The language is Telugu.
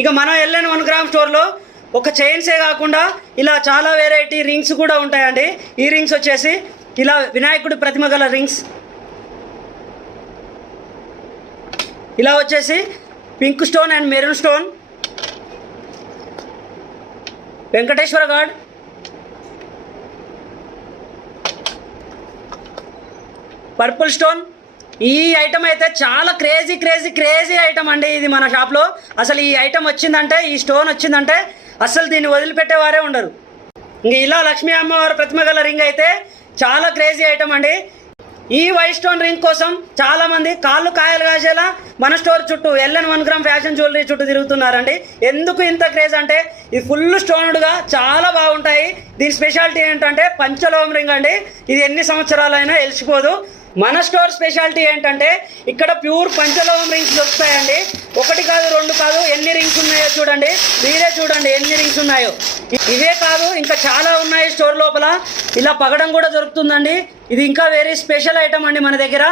ఇక మన ఎల్ఎన్ 1 గ్రామ్ స్టోర్లో ఒక చైన్సే కాకుండా ఇలా చాలా వెరైటీ రింగ్స్ కూడా ఉంటాయండి. ఈ రింగ్స్ వచ్చేసి ఇలా వినాయకుడి ప్రతిమ గల రింగ్స్, ఇలా వచ్చేసి pink stone and maroon stone, Venkateswara God, purple stone. ఈ ఐటమ్ అయితే చాలా క్రేజీ ఐటమ్ అండి. ఇది మన షాప్లో అసలు ఈ ఐటమ్ వచ్చిందంటే, ఈ స్టోన్ వచ్చిందంటే అసలు దీన్ని వదిలిపెట్టేవారే ఉండరు. ఇంక ఇలా లక్ష్మీ అమ్మవారి ప్రతిమ గల రింగ్ అయితే చాలా క్రేజీ ఐటమ్ అండి. ఈ వైట్ స్టోన్ రింగ్ కోసం చాలామంది కాళ్ళు కాయలు కాసేలా మన స్టోర్ చుట్టూ ఎల్ఎన్ 1 గ్రామ్ ఫ్యాషన్ జ్యువెలరీ చుట్టూ తిరుగుతున్నారండి. ఎందుకు ఇంత క్రేజ్ అంటే ఇది ఫుల్ స్టోన్డ్గా చాలా బాగుంటాయి. దీని స్పెషాలిటీ ఏంటంటే పంచలోహం రింగ్ అండి. ఇది ఎన్ని సంవత్సరాలైనా ఎలిసిపోదు. మన స్టోర్ స్పెషాలిటీ ఏంటంటే ఇక్కడ ప్యూర్ పంచలోహం రింగ్స్ దొరుకుతాయండి. 1 కాదు 2 కాదు, ఎన్ని రింగ్స్ ఉన్నాయో చూడండి, మీరే చూడండి ఎన్ని రింగ్స్ ఉన్నాయో. ఇవే కాదు ఇంకా చాలా ఉన్నాయి స్టోర్ లోపల. ఇలా పగడం కూడా దొరుకుతుందండి. ఇది ఇంకా వెరీ స్పెషల్ ఐటమ్ అండి మన దగ్గర.